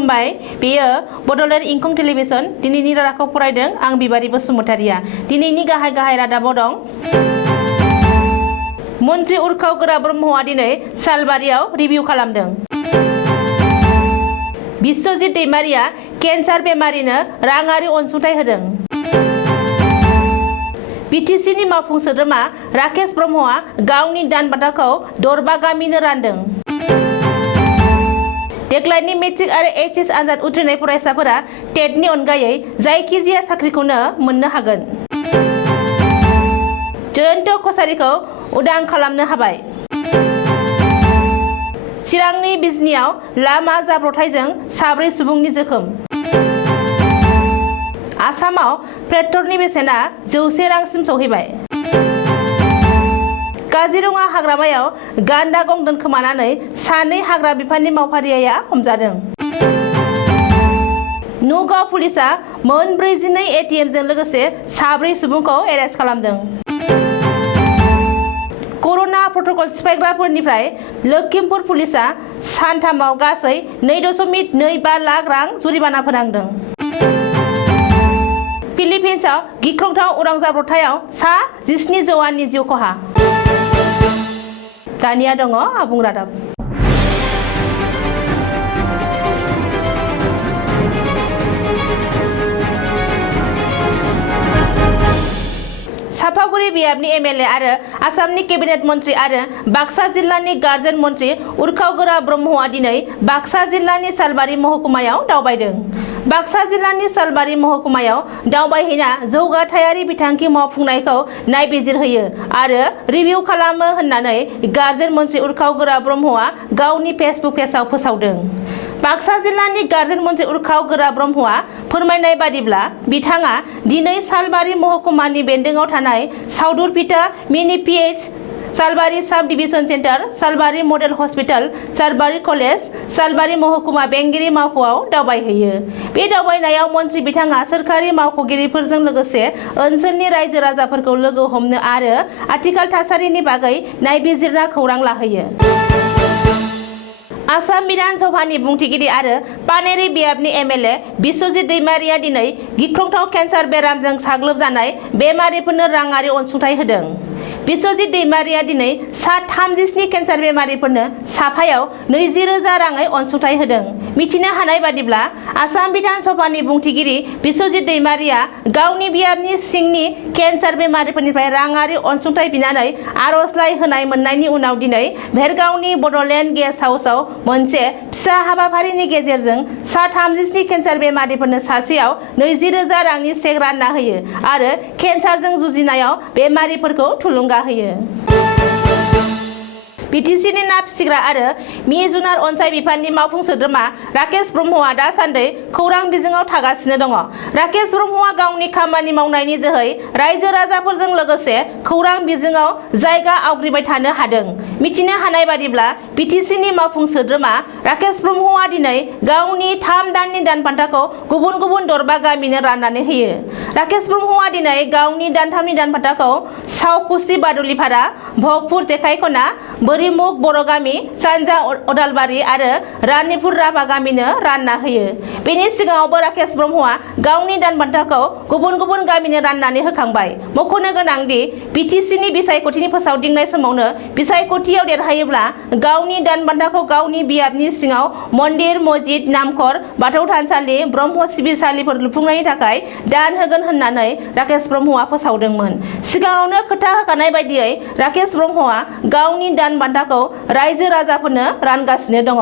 खुलुमबाय बेयो बड'लेण्ड इंखं टेलिभिजन दिनैनि रादाबखौ फरायदों आं बिबारि बसुमतारिया। दिनैनि गाहाय रादाबाव दं। मन्त्रि उर्खाव गोरा ब्रह्मआ दिनै सालबारियाव रिभिउ खालामदों। बिस्वजित दैमारिया केन्सार बेमारिनो राङारि अनसुंथाइ होदों। बिटिसिनि मावफुं सोद्रोमा राकेश ब्रह्मआ गावनि दान बान्थाखौ दरबा गामिनो रानदों। देग्लायनि मेट्रिक आरो एचएस आनजाद उथ्रिनाय फरायसाफोरा टेटनि अनगायै जायखिजाया साख्रिखौनो मोननो हागोन। जयन्त कसारिखौ उदां खालामनो हाबाय। चिरांनि बिजनियाव लामा जाब्रबथायजों 4 सुबुंनि जोखोम। आसामाव पेट्रलनि बेसेना 100 रांसिम सौहैबाय। काजिरङा हाग्रामायाव गान्दा गं दोनखोमानानै 2 हाग्रा बिफाननि मावफारिया हमजादों। नगाव पुलिसआ मोन 42 एटिएमजों लोगोसे 4 सुबुंखौ एरेस्ट खालामदों। कर'ना प्रट'कल सिफायग्राफोरनिफ्राय लखिमपुर पुलिसआ सानथामाव गासै 2.25 लाख रां जुरिमाना फोनांदों। फिलिपिन्सआव गिख्रंथाव उरां जाब्रबथायाव 17 जवाननि जिउ खहा। दानिया दङ आबुं रादाब। सापागुरि बियाबनि एमएलए आरो आसामनि केबिनेट मन्त्रि आरो बाक्सा जिल्लानि गार्जेन मन्त्रि उर्खाव गोरा ब्रह्मआ दिनै बाक्सा जिल्लानि सालबारि महकुमायाव दावबायदों। बाक्सा जिल्लानि सालबारि महकुमायाव दावबायहैना जौगाथायारि बिथांखि मावफुंनायखौ नायबिजिरहोयो आरो रिभिउ खालामो होननानै गार्जेन मन्त्रि उर्खाव गोरा ब्रह्मआ गावनि फेसबुक पेजआव फोसावदों। बाक्सा जिल्लानि गार्जेन मन्त्रि उर्खाव गोरा ब्रह्मआ फोरमायनाय बादिब्ला बिथाङा दिनै सालबारि महकुमानि बेन्दोङाव थानाय साउदुरपिटा मिनि पिएच, सालबारि साब डिभिजन सेन्टार, सालबारि मडेल हस्पिटाल, सालबारि कलेज, सालबारि महकुमा बेंगिरि मावख'आव दावबायहैयो। बे दावबायनायाव मन्त्रि बिथाङा सोरखारि मावख'गिरिफोरजों लोगोसे ओनसोलनि रायजो राजाफोरखौ लोगो हमनो आरो आथिखाल थासारिनि बागै नायबिजिरना खौरां लाहैयो। आसाम विधान सभानि बुंथिगिरि आरो पानेरि बियाबनि एमएलए बिस्वजित दैमारिया दिनै गिख्रंथाव केन्सार बेरामजों साग्लोबजानाय बेमारिफोरनो राङारि अनसुंथाइ होदों। बिस्वजित दैमारिया दिनै 37 केन्सार बेमारिफोरनो साफायाव 20,000 राङै अनसुंथाइ होदों। मिथिनो हानाय बादिब्ला आसाम विधान सभानि बुंथिगिरि बिस्वजित दैमारिया गावनि बियाबनि सिंनि केन्सार बेमारिफोरनिफ्राय राङारि अनसुंथाइ बिनानै आर'जलाइ होनाय मोननायनि उनाव दिनै भेरगावनि बड'लेण्ड गेस्ट हाउसआव मोनसे फिसा हाबाफारिनि गेजेरजों 37 केन्सार बेमारिफोरनो सासेयाव 20,000 रांनि चेक रानना होयो आरो केन्सारजों जुजिनायाव बेमारिफोरखौ थुलुंगा होयो। बिटिसिनि ना फिसिग्रा आरो मि-जुनार अनसाइ बिफाननि मावफुं सोद्रोमा राकेश ब्रह्मआ दासान्दि खौरां बिजोङाव थागासिनो दङ। राकेश ब्रह्मआ गावनि खामानि मावनायनि जोहै रायजो राजाफोरजों लोगोसे खौरां बिजोङाव जायगा आवग्रिबाय थानो हादों। मिथिनो हानाय बादिब्ला बिटिसिनि मावफुं सोद्रोमा राकेश ब्रह्मआ दिनै गावनि 3 दाननि दान बान्थाखौ गुबुन गुबुन दरबा गामिनो राननानै होयो। राकेश ब्रह्मआ दिनै गावनि दानथामनि दान बान्थाखौ सावकुसि बादुलिपारा, भगपुर देखायखना, बोरिमुख बर' गामि, सानजा अदालबारि आरो रानिपुर राभा गामिनो रानना होयो। बेनि सिगाङावबो राकेश ब्रह्मआ गावनि दान बान्थाखौ गुबुन गुबुन गामिनो राननानै होखांबाय। मख'नो गोनांदि बिटिसिनि बिसायख'थिनि फोसावदिंनाय समावनो बिसायख'थियाव देरहायोब्ला गावनि दान बान्थाखौ गावनि बियाबनि सिङाव मन्दिर, मस्जिद, नामखर, बाथौ थानसालि, ब्रह्म सिबिसालिफोर लुफुंनायनि थाखाय दान होगोन होननानै राकेश ब्रह्मआ फोसावदोंमोन। सिगाङावनो खोथा होखानाय बायदियै राकेश ब्रह्मआ गावनि दान बान्थाखौ रायजो राजाफोरनो रानगासिनो दङ।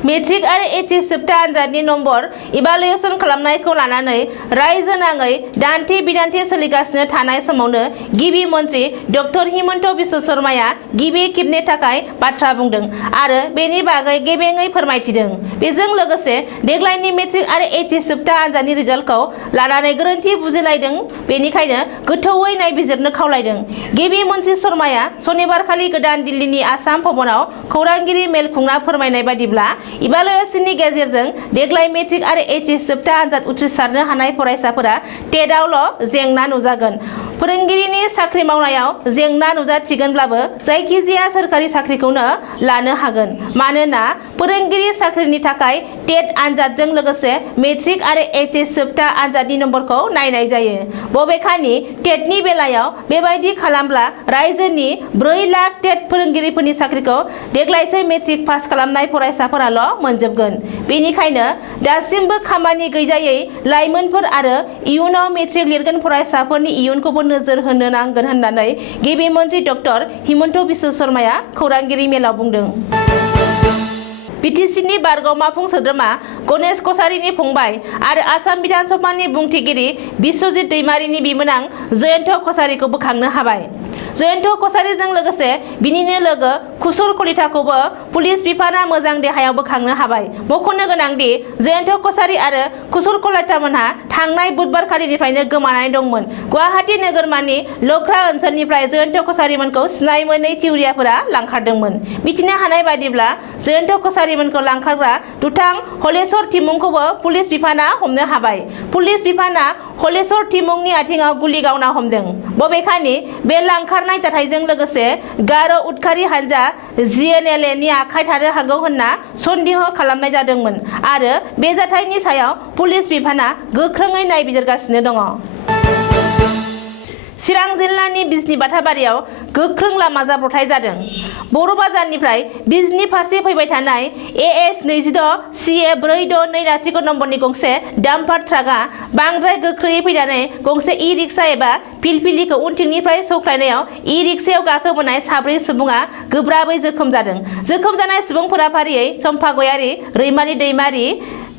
मेट्रिक आरो एचएस जोबथा आनजादनि नम्बर इभालुएसन खालामनायखौ लानानै रायजो नाङै दान्थे बिदान्थे सोलिगासिनो थानाय समावनो गिबि मन्त्रि डक्टर हिमन्त बिश्व शर्माया गिबि खेबनि थाखाय बाथ्रा बुंदों आरो बेनि बागै गेबेङै फोरमायथिदों। बेजों लोगोसे देग्लायनि मेट्रिक आरो एचएस जोबथा आनजादनि रिजाल्टखौ लानानै गोरोन्थि बुजिलायदों, बेनिखायनो गोथौयै नायबिजिरनो खावलायदों। गिबि मन्त्रि शर्माया सनिबारखालि गोदान दिल्लीनि आसाम भवनाव खौरांगिरि मेल खुंना फोरमायनाय बादिब्ला इभालुएसननि गेजेरजों देग्लाय मेट्रिक आरो एचएस जोबथा आनजाद उथ्रिसारनो हानाय फरायसाफोरा टेटआवल' जेंना नुजागोन। फोरोंगिरिनि साख्रि मावनायाव जेंना नुजाथिगोनब्लाबो जायखिजाया सोरखारि साख्रिखौनो लानो हागोन मानोना फोरोंगिरि साख्रिनि थाखाय टेट आनजादजों लोगोसे मेट्रिक आरो एचएस जोबथा आनजादनि नम्बरखौ नायनाय जायो। बबेखानि टेटनि बेलायाव बेबायदि खालामब्ला रायजोनि 4 लाख टेट फोरोंगिरिफोरनि साख्रिखौ देग्लायसो मेट्रिक पास खालामनाय फरायसाफोराल' मोनजोबगोन। बेनिखायनो दासिमबो खामानि गैजायै लाइमोनफोर आरो इयुनाव मेट्रिक लिरगोन फरायसाफोरनि इयुनखौबो नोजोर होनो नांगोन होननानै गिबि मन्त्रि डक्टर हिमन्त बिश्व शर्माया खौरांगिरि मेलाव बुंदों। बिटिसिनि बारगाव मावफुं सोद्रोमा गणेश कछारीनि फंबाय आरो आसाम विधान सभानि बुंथिगिरि बिश्वजित दैमारिनि बिबोनां जयन्त कछारीखौ बोखांनो हाबाय। जयन्त कछारीजों लोगोसे बिनिनो लोगो कुशल कलिताखौबो पुलिस बिफाना मोजां देहायाव बोखांनो हाबाय। मख'नो गोनांदि जयन्त कछारी आरो कुशल कलितामोनहा थांनाय बुधबार खालिनिफ्रायनो गोमानानै दंमोन। गुवाहाटी नोगोरमानि लख्रा ओनसोलनिफ्राय जयन्त कछारीमोनखौ सिनाय मोनै थिउरियाफोरा लांखारदोंमोन। मिथिनो हानाय बायदिब्ला जयन्त कछारीमोनखौ लांखारग्रा दुथां हलेश्वर थिमुंखौबो पुलिस बिफाना हमनो हाबाय। पुलिस बिफाना हलेश्वर थिमुंनि आथिङाव गुलि गावना हमदों। बबेखानि बे लांखारनाय जाथायजों लोगोसे गार' उदखारि हानजा जिएनएलए नि आखाइ थानो हागौ होनना सन्देह खालामनाय जादोंमोन आरो बे जाथायनि सायाव पुलिस बिफाना गोख्रोङै नायबिजिरगासिनो दङ। चिरां जिल्लानि बिजनी बाथाबारियाव गोख्रों लामा जाब्रबथाय जादों। बर' बाजारनिफ्राय बिजनी फारसे फैबाय थानाय AS 26 CA 4620 नम्बरनि गंसे डाम्पार ट्राकआ बांद्राय गोख्रैयै फैनानै गंसे ई-रिक्सा एबा फिलफिलिखौ उनथिंनिफ्राय सौख्लायनायाव ई-रिक्सायाव गाखोबोनाय 4 सुबुङा गोब्राबै जोखोम जादों। जोखोम जानाय सुबुंफोरा फारियै सम्फा गयारी, रैमाली दैमारी,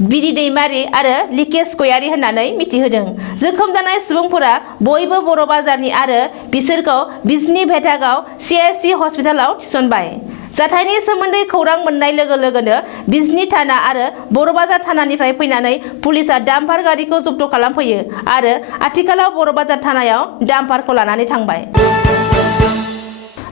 बिदि दैमारी आरो लिकेश गयारी होननानै मिथिहोदों। जोखोम जानाय सुबुंफोरा बयबो बर' बाजारनि आरो बिसोरखौ बिजनी भेटागाव CSC हस्पिटालाव थिसनबाय। जाथायनि सोमोन्दै खौरां मोननाय लोगो लोगोनो बिजनी थाना आरो बर' बाजार थानानिफ्राय फैनानै पुलिसा डाम्पार गारिखौ जब्द खालामफैयो आरो आथिखालाव बर' बाजार थानायाव डाम्पारखौ लानानै थांबाय।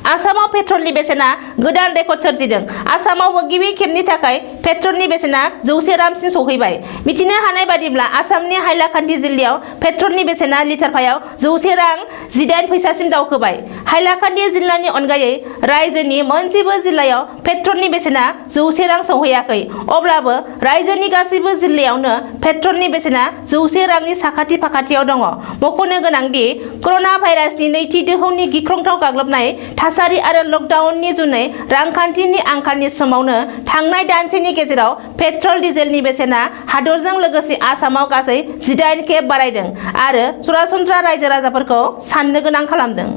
आसामाव पेट्रलनि बेसेना गोदान रेकर्ड सोरजिदों। आसामावबो गिबि खेबनि थाखाय पेट्रलनि बेसेना 100 रांसिम सौहैबाय। मिथिनो हानाय बादिब्ला आसामनि हाइलाकान्दि जिल्लायाव पेट्रलनि बेसेना लिटारफायाव 100 रां 18 फैसासिम दावखोबाय। हाइलाकान्दि जिल्लानि अनगायै रायजोनि मोनसेबो जिल्लायाव पेट्रलनि बेसेना 100 रां सौहैयाखै। अब्लाबो रायजोनि गासैबो जिल्लायावनो पेट्रलनि बेसेना 100 रांनि साखाथि फाखाथियाव दङ। मख'नो गोनांदि कर'ना भाइरासनि नैथि दोहौनि गिख्रंथाव गाग्लोबनाय थासारि आरो लकडाउननि जुनै रांखान्थिनि आंखालनि समावनो थांनाय दानसेनि गेजेराव पेट्रल डिजेलनि बेसेना हादरजों लोगोसे आसामाव गासै 18 खेब बारायदों आरो सरासनस्रा रायजो राजाफोरखौ साननो गोनां खालामदों।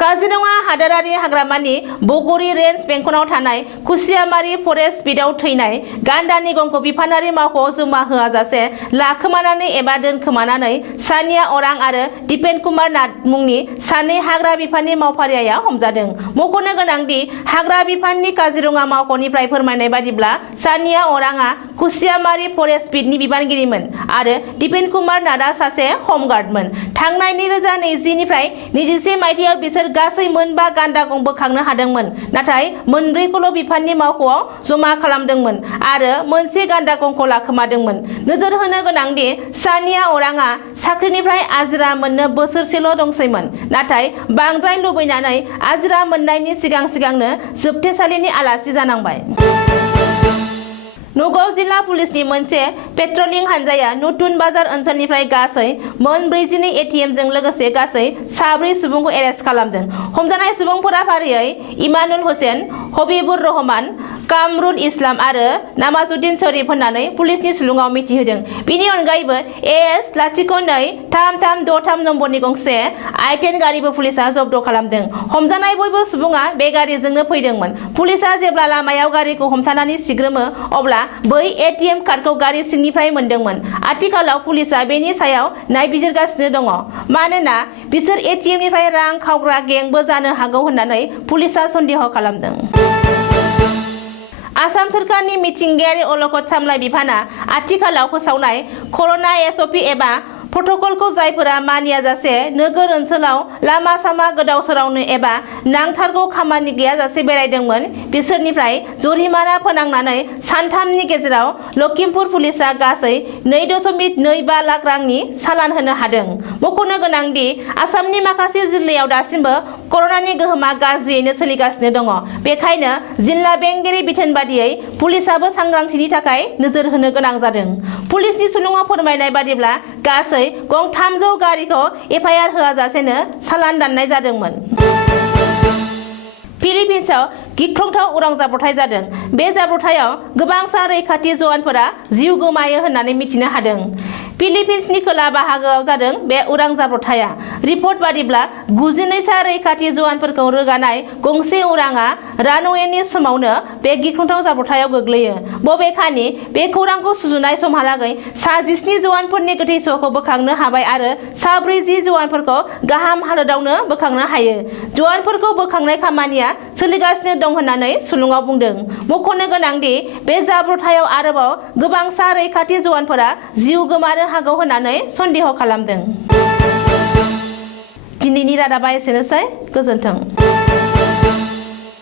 काजिरङा हादोरारि हाग्रामानि बगरी रेन्ज बेंखनाव थानाय कुसियामारी फरेस्ट बिटआव थैनाय गान्दानि गंखौ बिफानारि मावख'आव जमा होआजासे लाखोमानानै एबा दोनखोमानानै सानिया अरां आरो दिपेन कुमार नाथ मुंनि 2 हाग्रा बिफाननि मावफारियाया हमजादों। मख'नो गोनांदि हाग्रा बिफाननि काजिरङा मावख'निफ्राय फोरमायनाय बादिब्ला सानिया अरांआ कुसियामारी फरेस्ट बिटनि बिबानगिरिमोन आरो दिपेन कुमार नाथआ सासे हमगार्डमोन। थांनाय 2020 निफ्राय 21 मायथाइयाव बिसोर गासै 4 गान्दा गं बोखांनो हादोंमोन, नाथाय 4खौल' बिफाननि मावख'आव जमा खालामदोंमोन आरो 1 गान्दा गंखौ लाखोमादोंमोन। नोजोर होनो गोनांदि सानिया अरांआ साख्रिनिफ्राय आजिरा मोननो बोसोरसेल' दंसैमोन, नाथाय बांद्राय लुबैनानै आजिरा मोननायनि सिगांनो जोबथेसालिनि आलासि जानांबाय। नगाव जिल्ला पुलिसनि मोनसे पेट्रलिं हानजाया नतुन बाजार ओनसोलनिफ्राय गासै 42 ATMजों लोगोसे गासै 4 सुबुंखौ एरेस्ट खालामदों। हमजानाय सुबुंफोरा फारियै इमानुल हुसैन, हबिबुर रहमान, कामरुल इस्लाम आरो नामाजुद्दिन शरीफ होननानै पुलिसनि सुलुङाव मिथिहोदों। बेनि अनगायैबो AS 023363 नम्बरनि गंसे I-10 गारिबो पुलिसा जब्द खालामदों। हमजानाय बयबो सुबुङा बे गारिजोंनो फैदोंमोन। पुलिसा जेब्ला लामायाव गारिखौ हमथानानै सिग्रोमो अब्ला बै ATM कार्डखौ गारि सिंनिफ्राय मोनदोंमोन। आथिखालाव पुलिसा बेनि सायाव नायबिजिरगासिनो दङ मानोना बिसोर ATMनिफ्राय रां खावग्रा गेंबो जानो हागौ होननानै पुलिसा सन्देह खालामदों। आसाम सोरखारनि मिथिंगायारि अलखद सामलाय बिफाना आथिखालाव फोसावनाय कर'ना SOP एबा प्रट'कलखौ जायफोरा मानियाजासे नोगोर ओनसोलाव लामा सामा गोदाव सोरावनो एबा नांथारगौ खामानि गैयाजासे बेरायदोंमोन बिसोरनिफ्राय जरिमाना फोनांनानै सानथामनि गेजेराव लखिमपुर पुलिसा गासै 2.25 लाख रांनि सालान होनो हादों। मख'नो गोनांदि आसामनि माखासे जिल्लायाव दासिमबो कर'नानि गोहोमा गाज्रियैनो सोलिगासिनो दङ। बेखायनो जिल्ला बेंगिरि बिथोन बादियै पुलिसाबो सांग्रांथिनि थाखाय नोजोर होनो गोनां जादों। पुलिसनि सुलुङाव फोरमायनाय बादिब्ला गासै गं 300 गारिखौ FIR होआजासेनो सालान दाननाय जादोंमोन। फिलिपिन्सआव गिख्रंथाव उरां जाब्रबथाय जादों। बे जाब्रबथायाव गोबां सा रैखाथि जवानफोरा जिउ गोमायो होननानै मिथिनो हादों। फिलिपिन्सनि खोला बाहागोआव जादों बे उरां जाब्रबथाया। रिपर्ट बादिब्ला 92 सा रैखाथि जवानफोरखौ रोगानाय गंसे उरांआ रानवेनि समावनो बे गिख्रंथाव जाब्रबथायाव गोग्लैयो। बबेखानि बे खौरांखौ सुजुनाय समहालागै सा 17 जवानफोरनि गोथै सह'खौ बोखांनो हाबाय आरो सा 40 जवानफोरखौ गाहाम हालोदावनो बोखांनो हायो। जवानफोरखौ बोखांनाय खामानिया सोलिगासिनो दं होननानै सुलुङाव बुंदों। मख'नो गोनांदि बे जाब्रबथायाव आरोबाव गोबां सा रैखाथि जवानफोरा जिउ गोमानो हागौ होननानै सन्देह खालामदों। दिनैनि रादाबा एसेनोसै। गोजोन्थों।